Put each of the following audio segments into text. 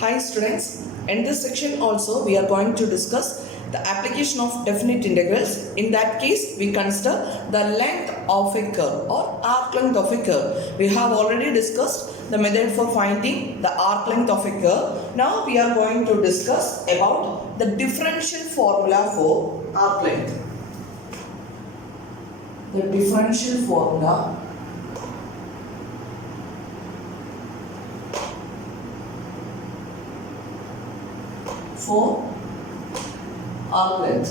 Hi students, in this section also we are going to discuss the application of definite integrals. In that case, we consider the length of a curve or arc length of a curve. We have already discussed the method for finding the arc length of a curve. Now we are going to discuss about the differential formula for arc length. The differential formula for arc length.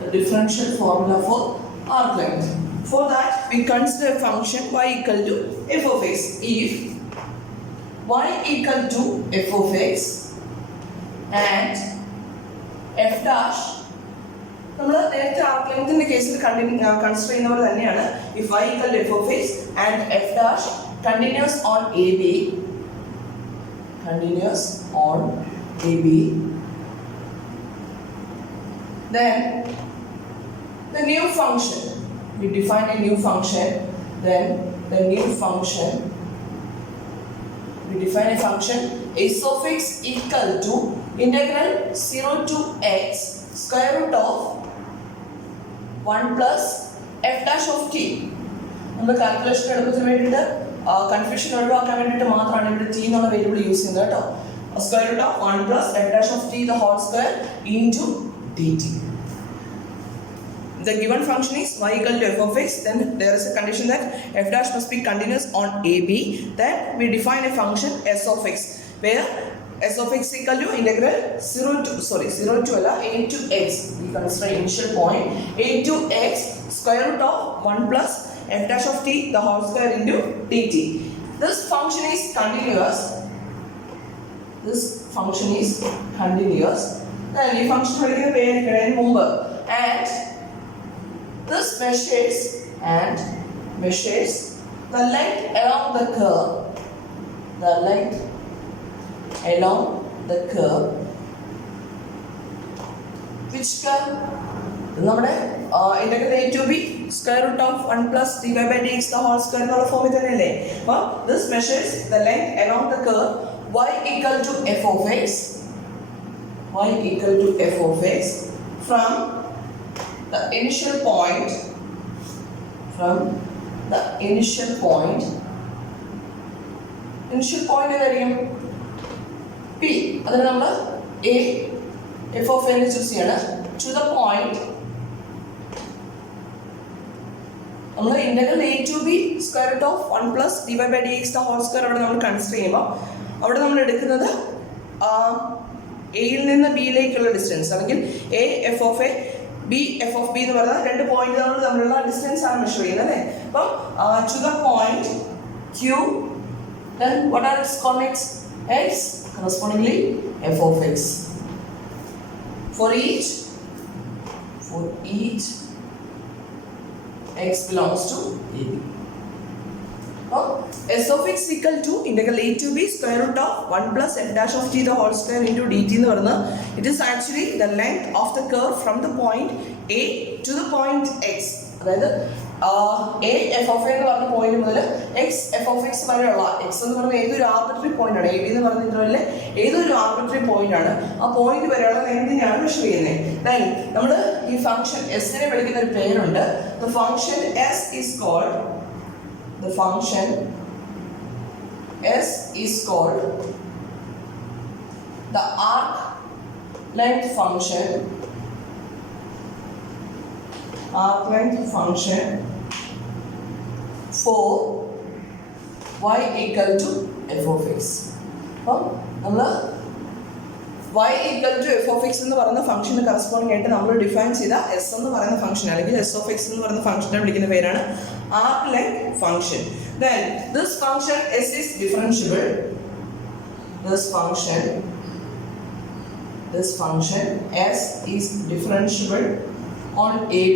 The differential formula for arc length. For that, we consider a function y equal to f of x. If y equal to f of x and f dash, നമ്മൾ നേരത്തെ ആർക്ക് ലെങ്ത്തിന്റെ കേസിൽ consider ചെയ്യുന്ന പോലെ തന്നെയാണ്. If y equal to f of x and f dash continuous on AB, then the new function, we define a new function, then the new function, we define a function s of x equal to integral 0 to x square root of 1 plus f dash of t. നമ്മൾ calculation എടുക്കുന്നതിന് വേണ്ടിയിട്ട് confusion ഒഴിവാക്കാൻ വേണ്ടിയിട്ട് മാത്രമാണ് ഇവിടെ t എന്നുള്ള variable use ചെയ്യുന്നത് കേട്ടോ. Square root of 1 plus f dash of t the whole square into dt. The given function is y equal to f of x, then there is a condition that f dash must be continuous on AB. Then we define a function s of x where s of x equal to integral 0 to a to x. We consider initial point a to x square root of 1 plus f dash of t the whole square into dt. This function is continuous. Then ഈ function പഠിക്കുന്ന പേര് മുമ്പ്. And this measures the length along the curve. Which curve? നമ്മുടെ integral a to b square root of 1 plus dy by dx the whole square എന്നുള്ള ഫോമിൽ തന്നെയല്ലേ. അപ്പോൾ this measures the length along the curve y equal to f of x from the initial point ഏതായിരിക്കും p. അതിന് നമ്മൾ a f of n choose ചെയ്യണം. To the point നമ്മൾ integral a to b square root of 1 plus dy by dx the whole square അവിടെ നമ്മൾ consider ചെയ്യുമ്പോൾ അവിടെ നമ്മൾ എടുക്കുന്നത് എയിൽ നിന്ന് ബിയിലേക്കുള്ള ഡിസ്റ്റൻസ് അല്ലെങ്കിൽ a f of a b f of b എന്ന് പറഞ്ഞാൽ രണ്ട് പോയിന്റ് തമ്മിലുള്ള ഡിസ്റ്റൻസ് ആണ് മെഷർ ചെയ്യുന്നത് അല്ലേ. അപ്പം to the point q, then what are its coordinates? X, correspondingly f of x. For each x belongs to AB. S of x equal to integral a to b square root of 1 plus f dash of t the whole square into dt എന്ന് പറഞ്ഞാൽ it is actually the length of the curve from the point a to the point x. അതായത് a f of a എന്ന് പറഞ്ഞ point മുതൽ x f of x വരെയുള്ള x എന്ന് പറഞ്ഞാൽ ഏതൊരു ആർബിട്രറി പോയിന്റ് ആണ്. a b എന്ന് പറഞ്ഞ ഇന്റർവെല്ലിലെ ഏതൊരു ആർബിട്രറി പോയിന്റ് ആണ്. ആ പോയിന്റ് വരെയുള്ള ലെങ്തിനെയാണ് മെഷർ ചെയ്യുന്നത്. ദെൻ നമ്മൾ ഈ ഫംഗ്ഷൻ s നെ വിളിക്കുന്ന ഒരു പേരുണ്ട്. The function s is called the arc length function for y equal to f of x. അപ്പോൾ നമ്മൾ y equal to f of x എന്ന് പറയുന്ന ഫംഗ്ഷന് കറസ്പോണ്ടിങ് ആയിട്ട് നമ്മൾ ഡിഫൈൻ ചെയ്ത s എന്ന് പറയുന്ന ഫംഗ്ഷൻ അല്ലെങ്കിൽ s of x എന്ന് പറയുന്ന ഫംഗ്ഷനെ വിളിക്കുന്ന പേരാണ് arc length function. Then this function s is differentiable. This function s is differentiable on AB.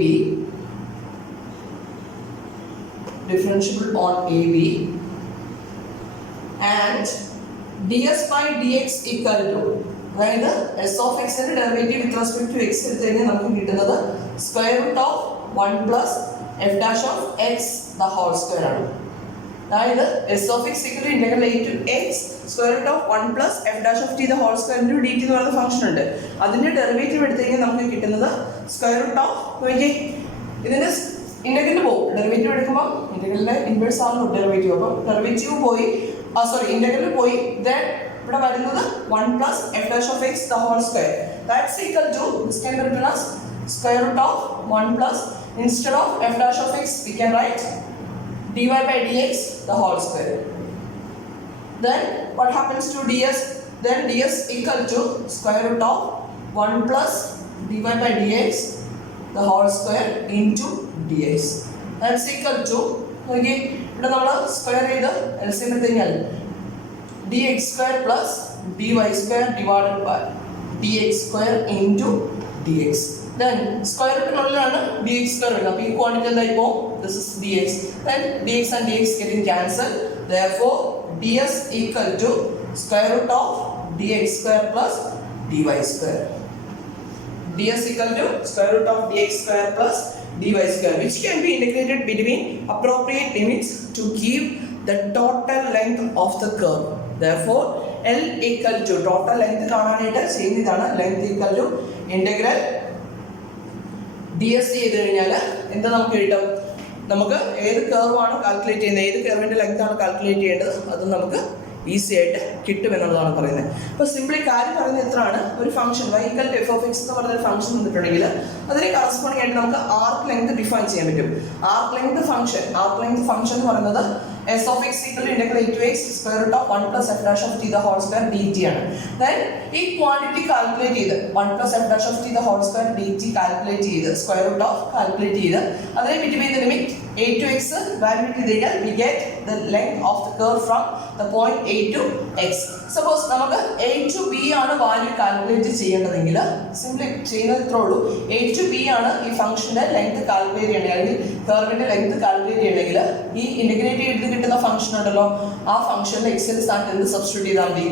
And ds by dx equal to, അതായത് s of x ന്റെ derivative with respect to x എടുത്തു കഴിഞ്ഞാൽ നമുക്ക് കിട്ടുന്നത് square root of 1 plus f dash of x the whole square ആണ്. അതായത് s of x equal to integral a to x square root of 1 plus f dash of t the whole square into d t എന്ന് പറയുന്ന function ഉണ്ട്. അതിന്റെ derivative എടുത്തു കഴിഞ്ഞാൽ നമുക്ക് കിട്ടുന്നത് സ്ക്വയർ റൂട്ട് ഓഫ് ഇതിന്റെ ഇന്റഗ്രൽ പോകും. ഡെറിവേറ്റീവ് എടുക്കുമ്പോൾ ഇന്റഗ്രലിന്റെ ഇൻവേഴ്സ് ആണ് ഡെറിവേറ്റീവ്. അപ്പം ഡെറിവേറ്റീവ് പോയി ഇന്റഗ്രൽ പോയി ദെൻ ഇവിടെ വരുന്നത് 1 plus f dash of x the whole square that's equal to this can be written as square root of 1 plus instead of f dash of x we can write dy by dx the whole square. Then what happens to ds? Then ds equal to square root of 1 plus dy by dx the whole square into dx. That's equal to okay ഇവിടെ നമ്മൾ square ചെയ്ത് LCM എടുത്തു കഴിഞ്ഞാൽ dx square plus dy square divided by dx square into dx. Then square root nullana dx square വരുന്നത്. അപ്പോൾ ഈ quantity എന്തായി പോകും? This is dx. Then dx and dx getting cancelled. Therefore ds equal to square root of dx square plus dy square. ds equal to square root of dx square plus dy square, which can be integrated between appropriate limits to give the total length of the curve. Therefore L equal to total length കാണാനായിട്ട് ചെയ്യുന്നതാണ് length equal to integral ds ചെയ്ത് കഴിഞ്ഞാൽ എന്താ നമുക്ക് കിട്ടും? നമുക്ക് ഏത് കർവാണ് calculate ചെയ്യുന്നത്, ഏത് കർവിൻ്റെ ലെങ്ത് ആണ് കാൽക്കുലേറ്റ് ചെയ്യേണ്ടത്, അത് നമുക്ക് ഈസി ആയിട്ട് കിട്ടും എന്നുള്ളതാണ് പറയുന്നത്. അപ്പോൾ സിംപ്ലി കാര്യം പറയുന്നത് എത്രയാണ്? ഒരു function y equal to f of x എന്ന് പറയുന്ന ഒരു ഫംഗ്ഷൻ വന്നിട്ടുണ്ടെങ്കിൽ അതിനെ കറസ്പോണ്ടിങ് ആയിട്ട് നമുക്ക് ആർക്ക് ലെങ്ത് ഡിഫൈൻ ചെയ്യാൻ പറ്റും. ആർക്ക് ലെങ്ത് ഫംഗ്ഷൻ എന്ന് പറയുന്നത് s of x equal to integral a to x square root of 1 plus f dash of t the whole square dt ആണ്. Then ഈ ക്വാണ്ടിറ്റി കാൽക്കുലേറ്റ് ചെയ്ത് 1 plus f dash of t the whole square dt calculate ചെയ്ത് square root of calculate ചെയ്ത് അതിനെ between the limit a to x value ചെയ്ത് കഴിഞ്ഞാൽ we get the length of the curve from the point a to x. Suppose നമുക്ക് a to b ആണ് value calculate ചെയ്യേണ്ടതെങ്കിൽ simply ചെയ്യുന്നത് ഇത്രേ ഉള്ളൂ. a to b ആണ് ഈ ഫംഗ്ഷന്റെ ലെങ്ത് കാൽക്കുലേറ്റ് ചെയ്യേണ്ടത്, അല്ലെങ്കിൽ കർവിന്റെ ലെങ്ത് കാൽക്കുലേറ്റ് ചെയ്യണമെങ്കിൽ ഈ ഇന്റഗ്രേറ്റ് ചെയ്ത് കിട്ടുന്ന ഫംഗ്ഷൻ ഉണ്ടല്ലോ, ആ ഫംഗ്ഷനിൽ എക്സിന്റെ സ്ഥാനത്ത് എന്ത് സബ്സ്റ്റിറ്റ്യൂട്ട് ചെയ്താൽ മതി?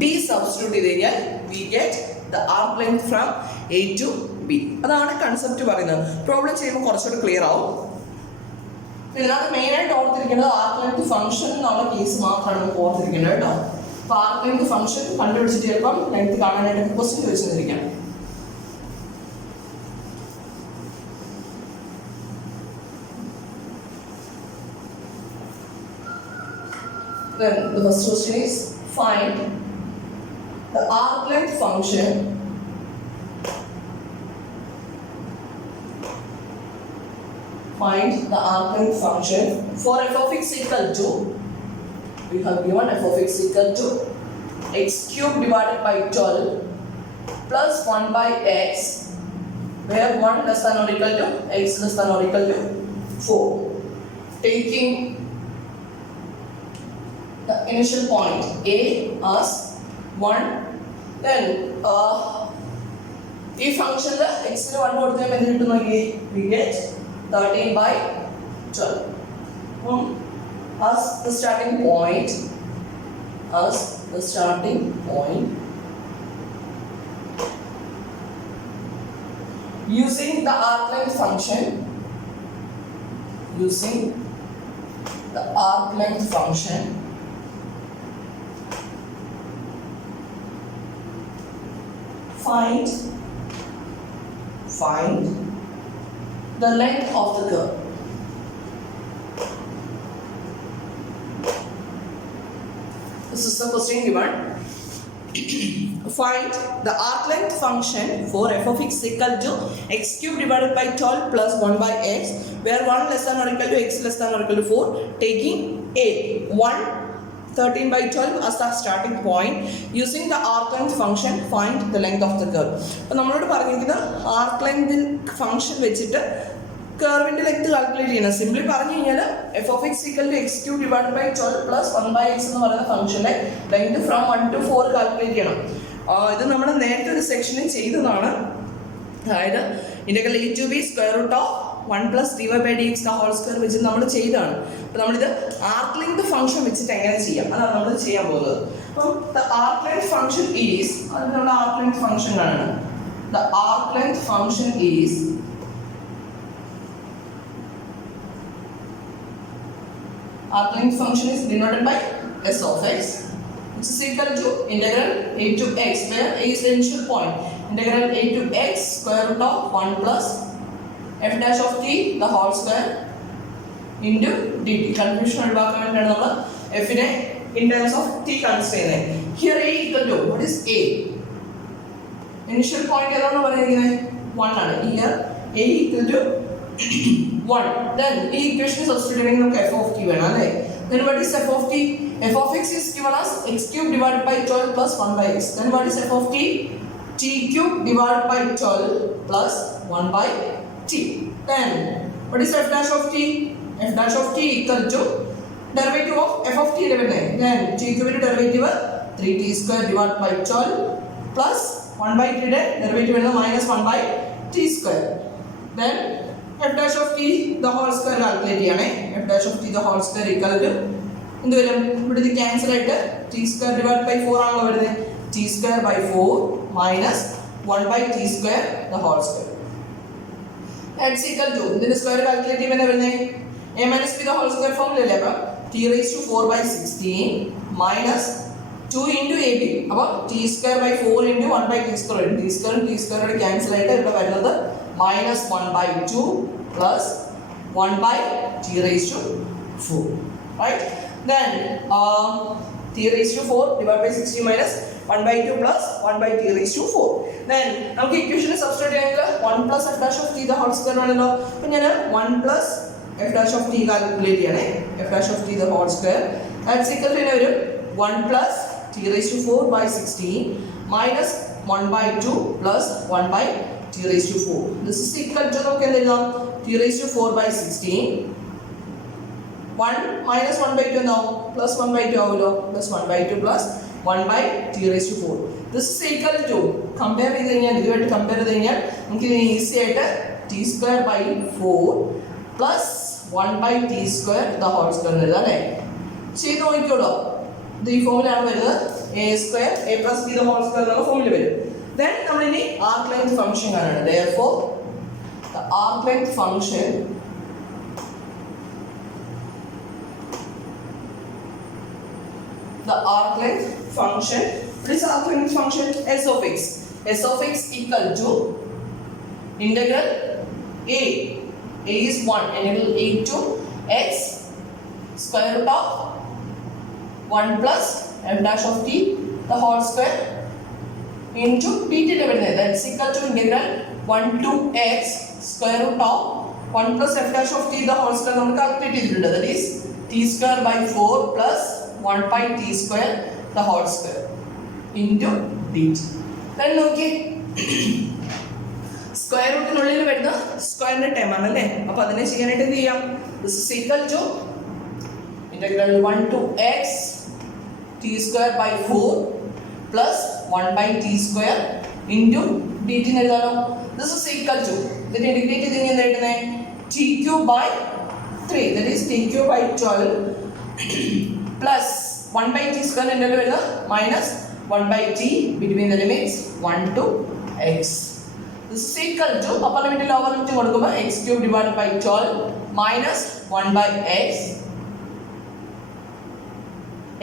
b സബ്സ്റ്റിറ്റ്യൂട്ട് ചെയ്ത് കഴിഞ്ഞാൽ we get the arc length from a to b. അതാണ് കൺസെപ്റ്റ് പറയുന്നത്. പ്രോബ്ലം ചെയ്യുമ്പോൾ കുറച്ചുകൂടി ക്ലിയർ ആവും. ഇതിനകത്ത് മെയിൻ ആയിട്ട് ഓർത്തിരിക്കേണ്ടത് ആർക്ക് ലെങ്ത് ഫംഗ്ഷൻ എന്നുള്ള കേസ് മാത്രമാണ് നമുക്ക് ഓർത്തിരിക്കേണ്ടത് കേട്ടോ. അപ്പോൾ ആർക്ക് ലെങ്ത് ഫംഗ്ഷൻ കണ്ടുപിടിച്ചിട്ട് ചിലപ്പം ലെങ്ത് കാണാനായിട്ട് question ചോദിച്ചിരിക്കാം. Then the first question is find the arc length function for f of x equal to, we have given f of x equal to x cube divided by 12 plus 1 by x, where 1 less than or equal to x less than or equal to 4. Taking the initial point a as 1, then ഈ ഫംഗ്ഷനിൽ എക്സിന് 1 കൊടുത്താൽ എന്ത് കിട്ടും നോക്കി? we get 13 by 12 as the starting point. Using the arc length function, find the length of the curve. This is the question given. Find the arc length function for f of x equal to x cube divided by 12 plus 1 by x, where 1 less than or equal to x less than or equal to 4, taking a 13 by 12 as the starting point. Using the arc length function, find the length of the curve. അപ്പോൾ നമ്മളോട് പറഞ്ഞിരിക്കുന്നത് ആർക്ക് length function വെച്ചിട്ട് കർവിന്റെ length calculate ചെയ്യണം. Simply പറഞ്ഞു കഴിഞ്ഞാൽ f of x equal to x cube divide by 12 plus 1 by x എന്ന് പറയുന്ന ഫംഗ്ഷനെ ലെങ്ത് ഫ്രം 1 to 4 കാൽക്കുലേറ്റ് ചെയ്യണം. ഇത് നമ്മൾ നേരത്തെ ഒരു സെക്ഷനിൽ ചെയ്തതാണ്. അതായത് integral a to b square root of 1 plus dy by dx the whole square വെച്ച് നമ്മൾ ചെയ്തതാണ്. അപ്പോൾ നമ്മളിത് ആർക്ക് ലെങ്ത് ഫംഗ്ഷൻ വെച്ചിട്ട് എങ്ങനെ ചെയ്യാം അതാണ് നമ്മൾ ചെയ്യാൻ പോകുന്നത്. അപ്പം the arc length function is, അത് നമ്മൾ ആർക്ക് ലെങ്ത് ഫംഗ്ഷൻ കാണണം. The arc length function is arc length function is denoted by s of x, which is equal to integral a to x, where a is the initial point. Integral a to x square root of 1 plus f dash of t the whole square into dt. Confusion ഒഴിവാക്കാൻ വേണ്ടിയാണ് നമ്മൾ f നെ in terms of t consider ചെയ്യുന്നത്. Here a equal to, what is a? Initial point ഏതാണെന്ന് പറയുന്നത് 1 ആണ്. Here a equal to 1. Then ഈ equation substituting നമുക്ക് f of t വേണം അല്ലേ? Then what is f of t? F of x is given as x cube divided by 12 plus 1 by x. Then what is f of t? T cube divided by 12 plus 1 by t. Then what is f dash of t? F dash of t equal to derivative of f of t eleven. Then t cube derivative 3t square divided by 12 plus 1 by t derivative minus 1 by t square. Then f dash of t the whole square calculate ചെയ്യണേ. F dash of t the whole square equal to എന്ത് വരും? ഇവിടെ ഇത് cancel ആയിട്ട് t square divided by 4 ആണല്ലോ വരുന്നത്. t square by 4 minus 1 by t square the whole square. That's equal to ഇതിന്റെ square calculate ചെയ്യുമ്പോൾ എന്താ വരുന്നത്? a minus b the whole square ഫോമിൽ അല്ലേ? അപ്പോൾ t raised to 4 by 16 minus 2 into ab. അപ്പോൾ t square by 4 into 1 by t square. t square t square cancel ആയിട്ട് ഇവിടെ വരുന്നത് minus 1 by 2 plus 1 by t raised to 4. Right? Then t raised to 4 divided by 16 minus 1 by 2 plus 1 by t raised to 4. Then നമുക്ക് ഇക്വേഷനിൽ substitute ചെയ്യണമെങ്കിൽ 1 plus f dash of t the whole square ആണല്ലോ. അപ്പോൾ ഞാൻ 1 plus f dash of t calculate ചെയ്യണേ. f dash of t the whole square that's equal to ഒരു 1 plus t raised to 4 by 16 minus 1 by 2 plus 1 by t raised to 4. This is equal to നമുക്ക് എന്ത് എഴുതാം? t raised to 4 by 16 1 minus 1 by 2 എന്നാവും plus 1 by 2 ആവുമല്ലോ. plus 1 by 2 plus 1 by t raised to 4. This is equal to compare ചെയ്ത് കഴിഞ്ഞാൽ ഇതുമായിട്ട് compare ചെയ്ത് കഴിഞ്ഞാൽ നമുക്ക് ഇതിന് ഈസി ആയിട്ട് t square by 4 plus 1 by t square the whole square എഴുതാം അല്ലേ? ചെയ്ത് നോക്കിക്കോളൂ. ഇത് ഈ ഫോമിലാണ് വരുന്നത്. a square a plus b the whole square എന്നുള്ള ഫോമിൽ വരും. Then നമ്മൾ ഇനി arc length function കാണാണ്. Therefore the arc length function what is arc length function? S of x. S of x equal to integral a is 1 integral a to x square root of 1 plus f dash of t the whole square into dt divided. That's equal to integral 1 to x square root of 1 plus f dash of t the whole square നമ്മൾ calculate ചെയ്തിട്ടുണ്ട്. That is t square by 4 plus 1 by t square the whole square into dt. Then നോക്കി square റൂട്ടിനുള്ളിൽ വരുന്ന സ്ക്വയറിന്റെ term ആണ് അല്ലേ? അപ്പോൾ അതിനെ ചെയ്യാനായിട്ട് എന്ത് ചെയ്യാം? This is equal to integral 1 to x t square by 4 plus 1 by t square into dt എന്ന് എഴുതാലോ. This is equal to ഇതിനെ ഇന്റഗ്രേറ്റ് ചെയ്ത് കഴിഞ്ഞാൽ എന്താ എഴുതുന്നത്? t cube by 3 that is t cube by 12 plus 1 by t square എന്താണ് വരുന്നത്? minus 1 by t between the limits 1 to x. This is equal to upper limit lower limit കൊടുക്കുമ്പോൾ x cube divided by 12 minus 1 by x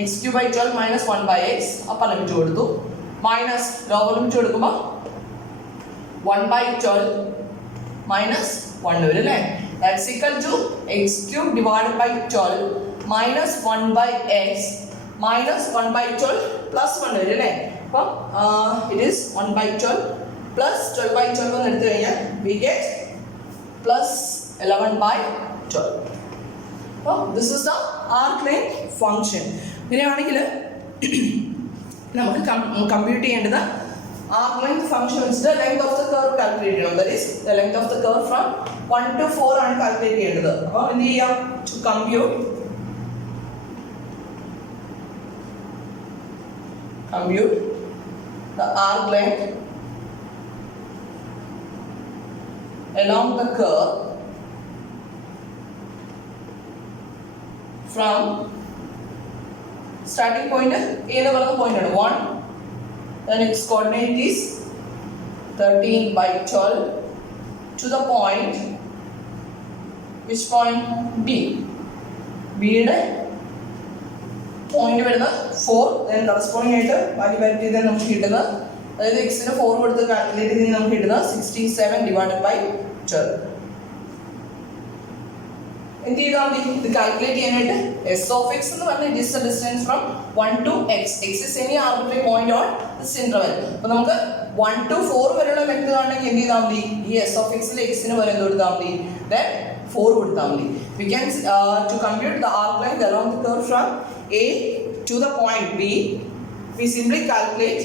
x cube by 12 minus 1 by x upper limit കൊടുത്തു minus lower limit കൊടുക്കുമ്പോൾ 1 by 12 minus 1 വരും അല്ലേ? That's equal to x cube divided by 12 minus 1 by x minus 1 by 12 plus 1 വരും അല്ലേ? അപ്പം it is 1 by 12 plus 12 by 12 എന്ന് എടുത്തു കഴിഞ്ഞാൽ we get plus 11 by 12. അപ്പോൾ this is the arc length function. ഇങ്ങനെയാണെങ്കിൽ നമുക്ക് കമ്പ്യൂട്ട് ചെയ്യേണ്ടത് arc length function is the length of the curve calculate ചെയ്യണം. That is the length of the curve from 1 to 4 ആണ് calculate ചെയ്യേണ്ടത്. അപ്പോൾ എന്ത് ചെയ്യാം? to compute the arc length along the curve from starting point എന്ന് പറയുന്ന point ആണ് 1, then its coordinate is 13 by 12 to the point, which point? B ബിയുടെ point വരുന്നത് 4, then കറസ്പോണ്ടിങ് ആയിട്ട് വാല്യൂ വാലിറ്റി ചെയ്താൽ നമുക്ക് കിട്ടുന്നത്, അതായത് എക്സിന് 4 കൊടുത്ത് കാൽക്കുലേറ്റ് ചെയ്ത് നമുക്ക് കിട്ടുന്നത് 67 ഡിവൈഡഡ് ബൈ 12. എന്ത് ചെയ്താൽ മതി ഇത് കാൽക്കുലേറ്റ് ചെയ്യാനായിട്ട്? എസ് ഓഫ് എക്സ് എന്ന് പറഞ്ഞാൽ it is the distance from 1 to x. X is any arbitrary point on this interval. അപ്പോൾ നമുക്ക് 1 to 4 വരെയുള്ള ലെങ്ത് കാണണമെങ്കിൽ എന്ത് ചെയ്താൽ മതി? ഈ എസ് ഓഫ് എക്സിൽ എക്സിന് വരെ എന്ത് കൊടുത്താൽ മതി? ദെൻ 4 കൊടുത്താൽ മതി. We can to compute the arc length along the curve from A to the point B, we simply calculate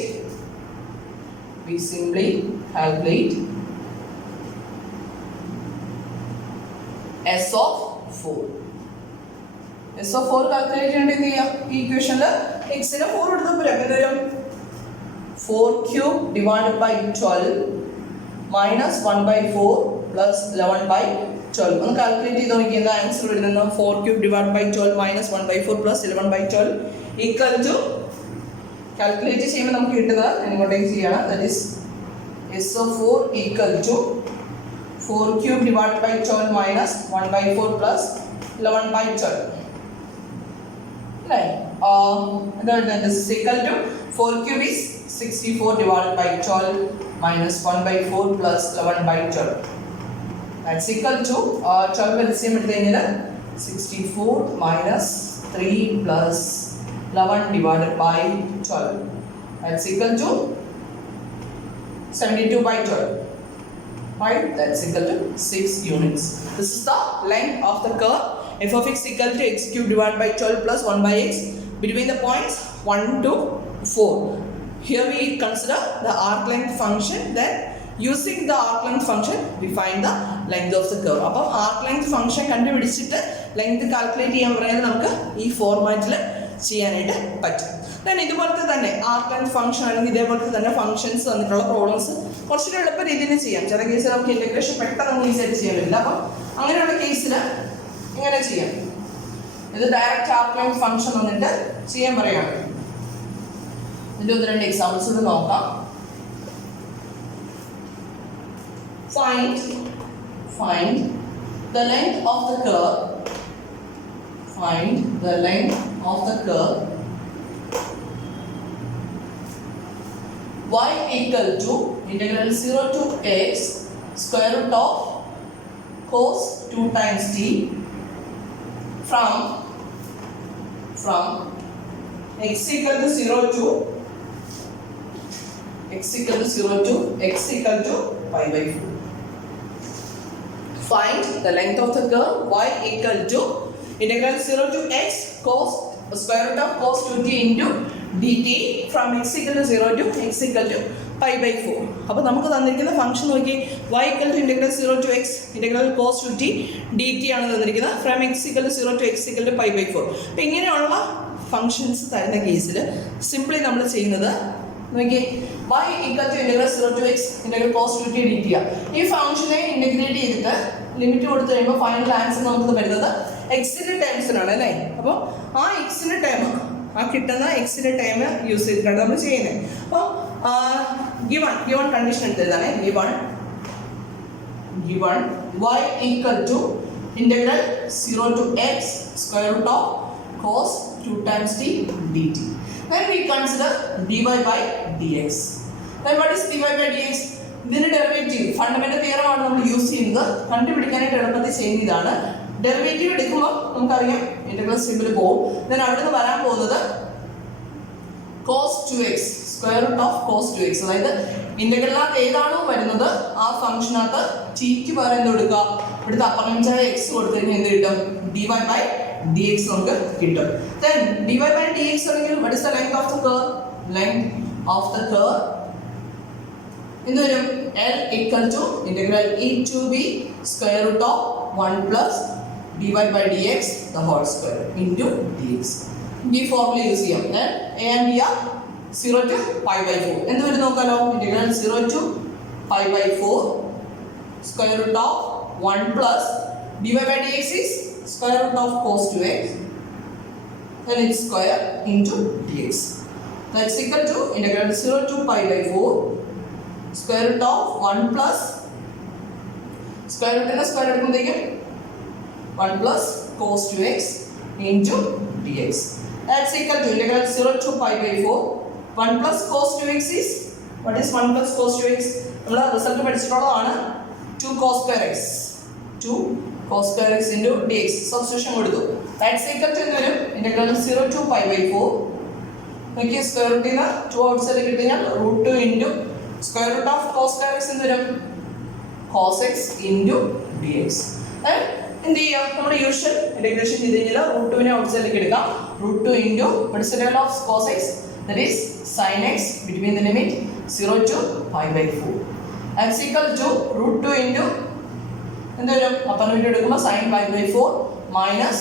S of 4. S of 4 calculate ചെയ്യേണ്ട എന്ത് ചെയ്യാം? ഈ ഇക്വേഷനിൽ എക്സിന് 4 കൊടുത്തപ്പോൾ എങ്ങനെ 4 cube divided by 12 minus 1 by 4 plus 11 by 12. ഒന്ന് calculate ചെയ്ത് നോക്കി എന്താ ആൻസർ വരുന്നത്? 4 cube divided by 12 minus 1 by 4 plus 11 by 12 equal to, calculate ചെയ്യുമ്പോൾ നമുക്ക് കിട്ടുന്നത് ഇങ്ങോട്ടേക്ക് ചെയ്യണം, that is S of 4 equal to 4 cube divided by 12 minus 1 by 4 plus 11 by 12. Right. This is equal to 4 cube is 64 divided by 12 minus 1 by 4 plus 11 by 12. That's equal to 12 LCM എടുത്തുകഴിഞ്ഞാൽ 64 minus 3 plus 11 divided by 12. That's equal to 72 by 12. Right? That's equal to 6 units. This is the length of the curve f of x equal to x cube divided by 12 plus 1 by x between the points 1 to 4. Here we consider the arc length function. Then using the arc length function we find the length of the curve. അപ്പോൾ arc length function കണ്ടുപിടിച്ചിട്ട് length calculate ചെയ്യാൻ പറയുന്നത് നമുക്ക് ഈ ഫോർമാറ്റിൽ ചെയ്യാനായിട്ട് പറ്റും. Then ഇതുപോലത്തെ തന്നെ ആർക്ക് ലെങ്ത് ഫംഗ്ഷൻ അല്ലെങ്കിൽ ഇതേപോലത്തെ തന്നെ ഫംഗ്ഷൻസ് തന്നിട്ടുള്ള പ്രോബ്ലംസ് കുറച്ചുകൂടി എളുപ്പ രീതിയിൽ ചെയ്യാം. ചില കേസിൽ നമുക്ക് ഇൻറ്റഗ്രേഷൻ പെട്ടെന്ന് ഈസിയായിട്ട് ചെയ്യാൻ പറ്റില്ല. അപ്പം അങ്ങനെയുള്ള കേസിൽ ഇങ്ങനെ ചെയ്യാം. ഇത് ഡയറക്റ്റ് ആർക്ക് ലെങ്ത് ഫംഗ്ഷൻ വന്നിട്ട് ചെയ്യാൻ പറയുകയാണ്. ഇതിൻ്റെ 1-2 എക്സാമ്പിൾസ് കൂടെ നോക്കാം. Find the length of the curve. Find the length of the curve y equal to integral 0 to x square root of cos 2 times t from x equal to 0 to x equal to pi by 4. Find the length of the curve y equal to integral 0 to x cos square root of cos 2t into dt from x equal to 0 to x equal to pi by 4. അപ്പോൾ നമുക്ക് തന്നിരിക്കുന്ന function നോക്കി y equal to integral 0 to x integral cos 2t dt ആണ് തന്നിരിക്കുന്നത് from x equal to 0 to x equal to pi by 4. അപ്പോൾ ഇങ്ങനെയുള്ള functions തരുന്ന കേസിൽ സിംപ്ലി നമ്മൾ ചെയ്യുന്നത് നോക്കി y equal to integral 0 to x integral cos 2t dt. ഈ ഫംഗ്ഷനെ ഇൻ്റഗ്രേറ്റ് ചെയ്തിട്ട് ലിമിറ്റ് കൊടുത്തു കഴിയുമ്പോൾ ഫൈനൽ ആൻസർ നമുക്ക് വരുന്നത് എക്സിൻ്റെ ടേംസിനാണ് അല്ലേ. അപ്പോൾ ആ എക്സിൻ്റെ ടേം ആ കിട്ടുന്ന എക്സിൻ്റെ ടൈം യൂസ് ചെയ്തിട്ടാണ് നമ്മൾ ചെയ്യുന്നത്. അപ്പോൾ ഗിവൺ കണ്ടീഷൻ എടുത്തതാണ് given y equal to integral 0 to x square root of cos 2 times t dt. Then we consider dy by dx. Then what is dy by dx? ഇതിൻ്റെ derivative fundamental theorem ആണ് നമ്മൾ use ചെയ്യുന്നത്. കണ്ടുപിടിക്കാനായിട്ട് എളുപ്പത്തിൽ ചെയ്യുന്നതാണ്. Derivative എടുക്കുമ്പോൾ നമുക്കറിയാം integral simple പോകും. ദെൻ അവിടെ നിന്ന് വരാൻ പോകുന്നത് cos 2x square root of cos 2x, അതായത് ഇന്റഗ്രലിനകത്ത് ഏതാണോ വരുന്നത് ആ ഫംഗ്ഷനകത്ത് ടിക്ക് പകരം എന്ത് കൊടുക്കുക, ഇവിടുത്തെ അപ്പർ ലിമിറ്റായ x കൊടുത്തു കഴിഞ്ഞാൽ എന്ത് കിട്ടും? dy by dx നമുക്ക് കിട്ടും. Then dy by dx ആണെങ്കിൽ what is the length of the curve? Length of the curve എന്ത് വരും? L equal to integral e to b square root of 1 plus dy by dx the whole square into dx. ഈ formula use ചെയ്യാം. Then a and b are 0 to pi by 4. എന്ത് വരും നോക്കാലോ? integral 0 to pi by 4 square root of 1 plus dy by dx is square root of cos 2x, then it's square into dx. That's equal to integral 0 to pi by 4 square root of 1 plus square root in the square root 1 plus cos 2x into dx. That's equal to integral 0 to pi by 4. 1 plus cos 2x is, what is 1 plus cos 2x? നമ്മൾ result പഠിച്ചിട്ടുള്ളതാണ് 2 cos square x. 2 cos square x into dx. Substitution കൊടുത്തു. That's equal to എന്ത് വരും? integral 0 to pi by 4. Nokia square റൂട്ടിൽ നിന്ന് 2 outside കിട്ടിയാൽ √2 into square root of cos square x എന്ത് വരും? cos x into dx. എന്ത് ചെയ്യാം? നമ്മുടെ യൂഷ്വൽ ഇന്റഗ്രേഷൻ ചെയ്ത് കഴിഞ്ഞാൽ √2 ഔട്ട്സൈഡിലേക്ക് എടുക്കാം. √2 into what is the integral of cos x? That is sin x between the limit 0 to pi by 4. That's equal to √2 into എന്ത് വരും? അപ്പർ ലിമിറ്റ് എടുക്കുമ്പോൾ sin pi by 4 minus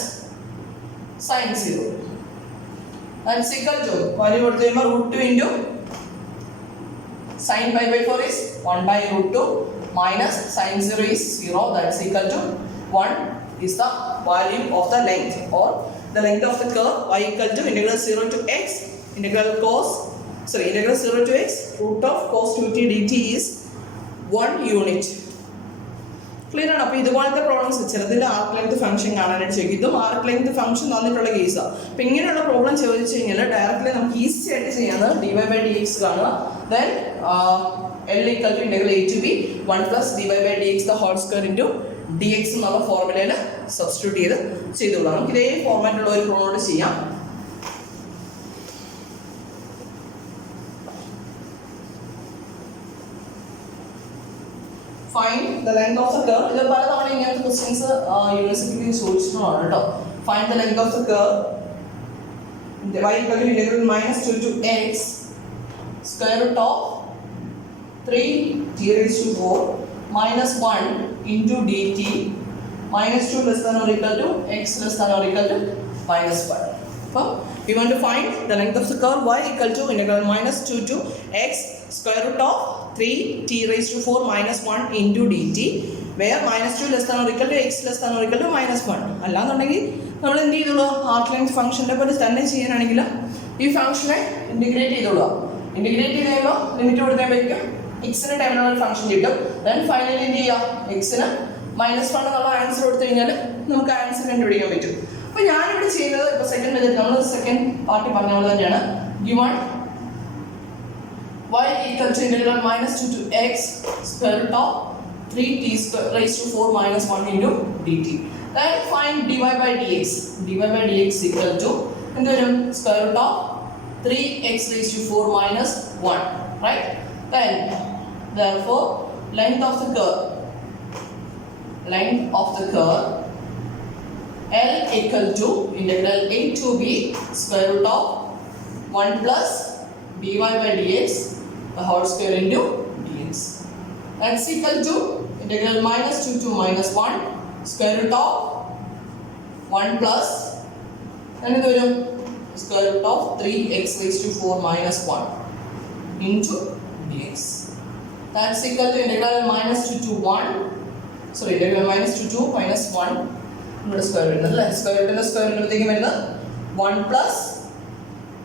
sin 0. That's equal to value കൊടുത്തു കഴിയുമ്പോൾ √2 into sin pi by 4 is 1 by √2 minus sin 0 is 0. That's equal to 1 is the value of the length or the length of the curve y equal to integral 0 to x integral 0 to x root of cos 2t dt is 1 unit. Clear ആണ്. അപ്പോൾ ഇതുപോലത്തെ problems ചിലതിൻ്റെ ആർക്ക് length function കാണാനായിട്ട് ചോദിക്കും. ഇതും ആർക്ക് length function തന്നിട്ടുള്ള കേസാണ്. അപ്പോൾ ഇങ്ങനെയുള്ള പ്രോബ്ലം ചോദിച്ചു കഴിഞ്ഞാൽ ഡയറക്റ്റ്ലി നമുക്ക് ഈസി ആയിട്ട് ചെയ്യാവുന്നത് dy by dx കാണുക. Then L equal to integral a to b 1 plus dy by dx the whole square into dx എന്നുള്ള ഫോർമുലയിൽ സബ്സ്റ്റിറ്റ്യൂട്ട് ചെയ്തോളാം. നമുക്ക് ഇതേ ഫോർമാറ്റിലുള്ള ഒരു പ്രോബ്ലം ചെയ്യാം. Find the length of the curve. ഇത് പലതവണ ഇങ്ങനത്തെ ക്വസ്റ്റ്യൻസ് യൂണിവേഴ്സിറ്റിയിൽ ചോദിച്ചിട്ടുള്ളതാണ് കേട്ടോ. Find the length of the curve y equal to integral -2 to x square root of 3t raised to 4 minus 1 into dt minus 2 less than or equal to x less than or equal to minus 1. So we want to find the length of the curve y equal to integral -2 to x square root of 3t raised to 4 minus 1 into dt where -2 less than or equal to x less than or equal to -1. അല്ലാന്നുണ്ടെങ്കിൽ നമ്മൾ എന്ത് ചെയ്തോളൂ? Arc length ഫംഗ്ഷൻ്റെ പോലെ തന്നെ ചെയ്യാനാണെങ്കിൽ ഈ ഫംഗ്ഷനെ integrate ചെയ്തോളുക. Integrate ചെയ്ത് കഴിയുമ്പോൾ ലിമിറ്റ് കൊടുത്തേക്കും എക്സിന് ടൈമിലുള്ള ഒരു ഫംഗ്ഷൻ കിട്ടും. ദെൻ ഫൈനലി എന്ത് ചെയ്യാം? എക്സിന് -1 എന്നുള്ള ആൻസർ കൊടുത്തു കഴിഞ്ഞാൽ നമുക്ക് ആൻസർ കണ്ടുപിടിക്കാൻ പറ്റും. അപ്പോൾ ഞാനിവിടെ ചെയ്യുന്നത് ഇപ്പോൾ സെക്കൻഡ് മെത്തേഡ് നമ്മൾ സെക്കൻഡ് പാർട്ടി പറഞ്ഞ പോലെ തന്നെയാണ്. Given y equal to integral -2 to x square root of 3t raised to 4 minus 1 into dt. Then find dy by dx. dy by dx equal to എന്ത് വരും? square root of 3x raised to 4 minus 1. Right? Then therefore length of the curve L equal to integral a to b square root of 1 plus dy by dx the whole square into dx. That's equal to integral -2 to -1 square root of 1 plus and the square root of 3x raised to 4 minus 1 into dx. That's equal to integral -2 to 1. Sorry, integral -2 to -1. Square root വരുന്നത്തേക്ക് വരുന്നത് 1 plus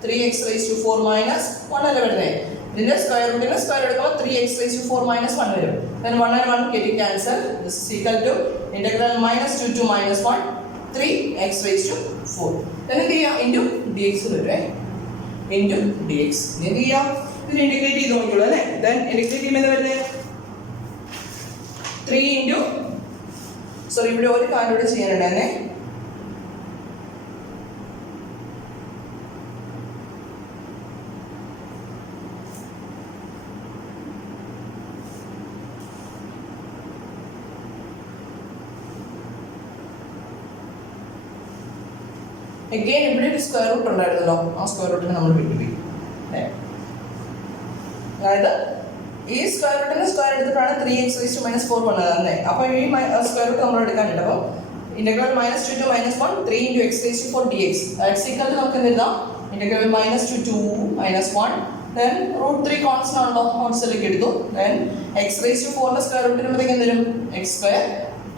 3x raised to 4 minus 1 അല്ല വരുന്നത്. ഇതിന്റെ square റൂട്ടിന്റെ square എടുക്കുമ്പോൾ 3x raised to 4 minus 1 വരും. Then 1 and 1 getting cancelled. This is equal to integral -2 to -1 3x raised to 4. Then എന്ത് ചെയ്യാം? into dx വരും. into dx. എന്ത് ചെയ്യാം? ഇതിനെ ഇന്റഗ്രേറ്റ് ചെയ്ത് നോക്കിയുള്ളൂ അല്ലേ? Then ഇന്റഗ്രേറ്റ് ചെയ്യുമ്പോൾ എന്താ വരുന്നത്? 3 into സോറി ഇവിടെ ഒരു കാര്യം കൂടെ ചെയ്യാനുണ്ടായിരുന്നേ. Again ഇവിടെ ഒരു സ്ക്വയർ റൂട്ട് ഉണ്ടായിരുന്നല്ലോ. ആ സ്ക്വയർ റൂട്ടിനെ നമ്മൾ വിട്ടുപോയി. അതായത് ഈ സ്ക്വയർ റൂട്ടിന് സ്ക്വയർ എടുത്തിട്ടാണ് 3x raised to -4 വന്നത് അല്ലേ? അപ്പോൾ ഈ സ്ക്വയർ റൂട്ട് നമ്മൾ എടുക്കാനുണ്ട്. അപ്പോൾ integral -2 to -1 3 into x raised to 4 dx. That's equal to നമുക്ക് എന്ത് എഴുതാം? integral -2 to -1 then √3 കോൺസ്റ്റന്റ് ആണല്ലോ കോൺസ്റ്റന്റിലേക്ക് എടുത്തു. then x raised to 4 ന്റെ സ്ക്വയർ റൂട്ട് വരുമ്പോഴത്തേക്ക് എന്ത് വരും? x square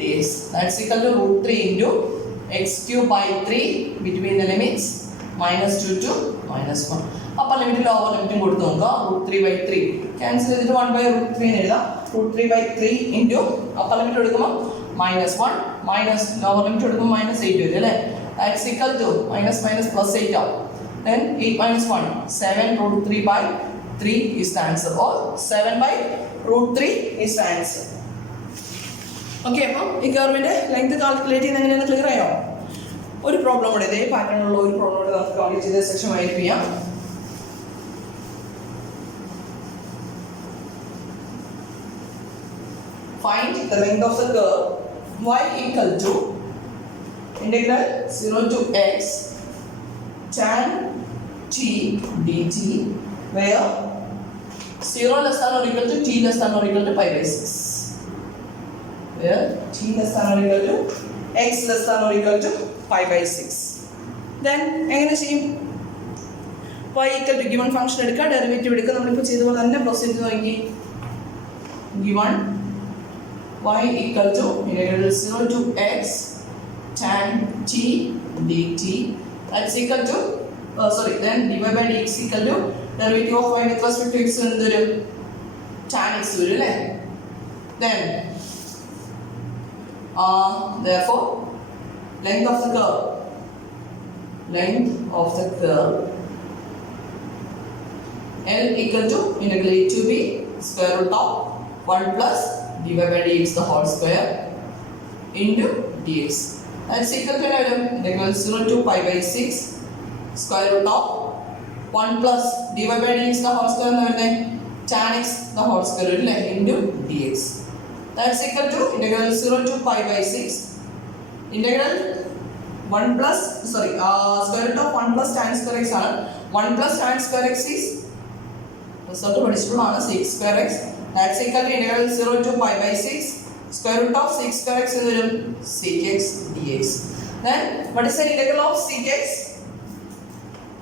dx. That's equal to √3 into x cube by 3 between the limits -2 to -1. അപ്പോൾ ലിമിറ്റ് ലോവർ ലിമിറ്റും കൊടുത്ത് നോക്കുക. √3/3 ക്യാൻസൽ ചെയ്തിട്ട് 1/√3 എന്ന് എഴുതാം. √3/3 ഇൻറ്റു അപ്പർ ലിമിറ്റ് എടുക്കുമ്പോൾ -1 മൈനസ് ലോവർ ലിമിറ്റ് എടുക്കുമ്പോൾ -8 വരും അല്ലേ? that's equal to minus minus plus 8 ആവും. Then 8 minus 1, 7 root 3 by 3 is the answer, or 7 by root 3 is the answer. Okay, അപ്പം ഈ കർവിൻ്റെ ലെങ്ത് കാൽക്കുലേറ്റ് ചെയ്യുന്ന എങ്ങനെയാണ് ക്ലിയർ ആയോ? ഒരു പ്രോബ്ലം കൂടെ, ഇതേ പാറ്റേണുള്ള ഒരു പ്രോബ്ലം കൂടെ നമുക്ക് കംപ്ലീറ്റ് ചെയ്ത സെക്ഷൻ വൈൻഡ് ചെയ്യാം. Find the length of the curve y equal to integral 0 to x tan t dt, where 0 less than or equal to t less than or equal to pi by 6. Where t less than or equal to x less than or equal to pi by 6. Then എങ്ങനെ ചെയ്യും? y equal to given function എടുക്കുക, derivative എടുക്കുക. നമ്മളിപ്പോൾ ചെയ്തപോലെ തന്നെ proceed നോക്കി. Given y equal to integral 0 to x tan t dt, that's equal to then dy by dx equal to derivative of y with respect to x എന്തൊരു tan x വരും അല്ലേ? Then therefore length of the curve L equal to integral a to b square root of 1 plus dy by dx the whole square into dx. That's equal to integral 0 to pi by 6 square root of 1 plus dy by dx the whole square tan x the whole square into dx. That's equal to integral 0 to pi by 6 integral 1 plus square root of 1 plus tan square x ആണ്. 1 plus tan square x is result പഠിച്ചിട്ടുള്ളതാണ് 6 square x. That's equal to integral 0 to pi by 6 square root of 6 square x is sec x dx. Then what is the integral of sec x?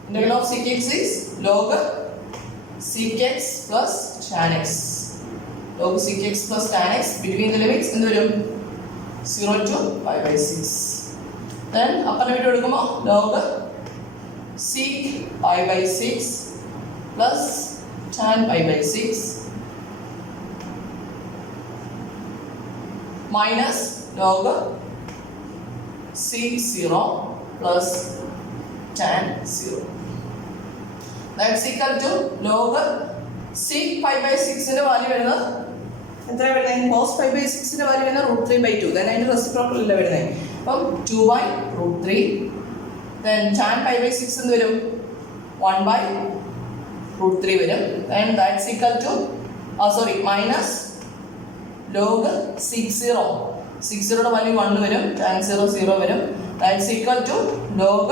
Integral of sec x is log sec x plus tan x. Log sec x plus tan x between the limits in the 0 to pi by 6. Then upper limit എടുക്കുമ്പോൾ log sec pi by 6 plus tan pi by 6 minus log sec 0 plus tan 0. That's equal to log sec pi by 6 ന്റെ value വരുന്നത് എത്ര വരുന്നത്? cos pi by 6 ന്റെ value വരുന്നത് √3/2. then അതിന്റെ reciprocal അല്ല വരുന്നത്. അപ്പം 2/√3. then tan pi by 6 എന്ത് വരും? 1/√3 വരും. then that's equal to minus log 60 യുടെ വാല്യൂ 1 വരും, tan 0 0 വരും. that's equal to log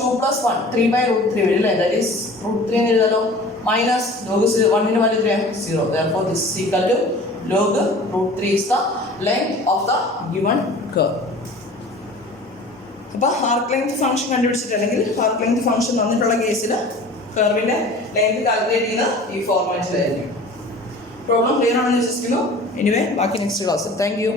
2 plus 1 3/√3 വരും അല്ലേ? that is √3 എന്ന് എഴുതാലോ. minus log 1 ന്റെ value 0. therefore this is equal to log √3 is the length of the given curve. അപ്പോൾ arc length function കണ്ടുപിടിച്ചിട്ടുണ്ടെങ്കിൽ arc length function വന്നിട്ടുള്ള കേസിൽ കർവിൻ്റെ ലെങ്ത് കാൽക്കുലേറ്റ് ചെയ്യുന്ന ഈ ഫോർമാറ്റിലായിരിക്കും. പ്രോബ്ലം ക്ലിയർ ആണെന്ന് വിശ്വസിക്കുന്നു. എനിവേ ബാക്കി നെക്സ്റ്റ് ക്ലാസ്സിൽ. Thank you.